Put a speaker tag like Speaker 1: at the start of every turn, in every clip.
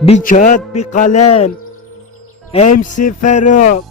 Speaker 1: Bir kağıt bir kalem. MC Ferox.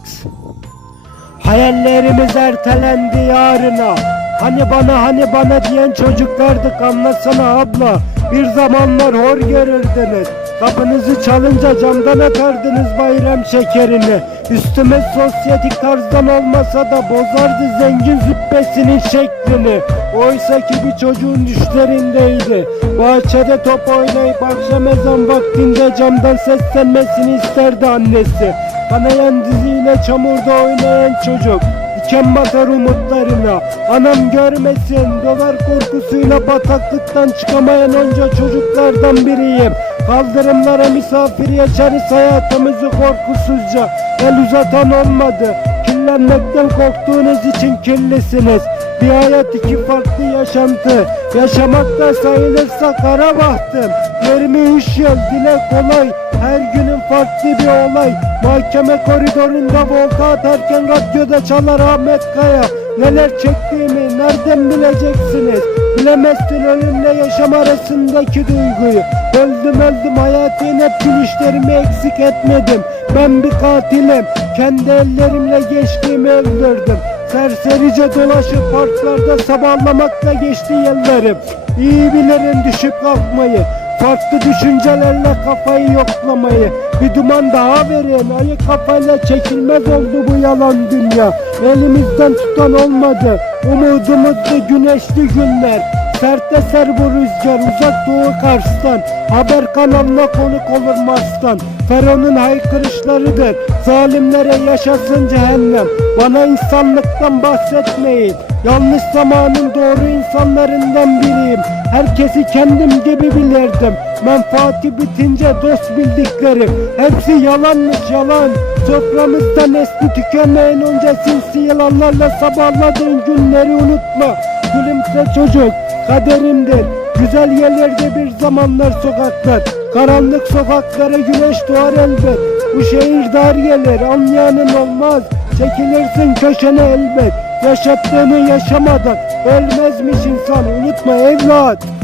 Speaker 1: Hayallerimiz ertelendi yarına. Hani bana hani bana diyen çocuklardık anlasana abla. Bir zamanlar hor görürdünüz. Kapınızı çalınca camdan atardınız bayram şekerini. Üstüme sosyetik tarzdan olmasa da bozardı zengin züppesinin şeklini. Oysa ki bir çocuğun düşlerindeydi. Bahçede top oynayıp akşam ezan vaktinde camdan seslenmesini isterdi annesi. Kanayan diziyle çamurda oynayan çocuk. Diken batar umutlarına Anam görmesin. Dolar korkusuyla bataklıktan çıkamayan onca çocuklardan biriyim. Kaldırımlara misafir yaşarız hayatımızı korkusuzca El uzatan olmadı. Kirlenmekten korktuğunuz için kirlisiniz. Bir hayat iki farklı yaşantı. Yaşamakta sayılırsa kara bahtım 23 yıl dile kolay her günün farklı bir olay. Mahkeme koridorunda volta atarken radyoda çalar Ahmet Kaya. Neler çektiğimi nereden bileceksiniz? Bilemezsin ölümle yaşam arasındaki duyguyu. Öldüm öldüm hayatın hep gülüşlerimi eksik etmedim. Ben bir katilim kendi ellerimle geçtiğimi öldürdüm. Serserice dolaşıp parklarda sabahlamakla geçti yıllarım. İyi bilirim düşüp kalkmayı Farklı düşüncelerle kafayı yoklamayı Bir duman daha verin. Ayı kafayla çekilmez oldu bu yalan dünya. Elimizden tutan olmadı. Umudumuzdu güneşli günler. Sert eser bu rüzgar uzak doğu Kars'tan. Haber kanalına konuk olur Mars'tan Feron'un haykırışlarıdır. Zalimlere yaşasın cehennem. Bana insanlıktan bahsetmeyin. Yanlış zamanın doğru insanlarından biriyim. Herkesi kendim gibi bilirdim. Menfaati bitince dost bildiklerim. Hepsi yalanmış yalan. Soframızda nesli tükenmeyen onca sinsi yılanlarla sabahladığın günleri unutma. Gülümse çocuk kaderimdir. Güzel yerlerde bir zamanlar sokaklar Karanlık sokaklara güneş doğar elbet. Bu şehir dar gelir anlayanın olmaz. Çekilirsin köşene elbet. Yaşattığını yaşamadan Ölmezmiş insan. Unutma evlat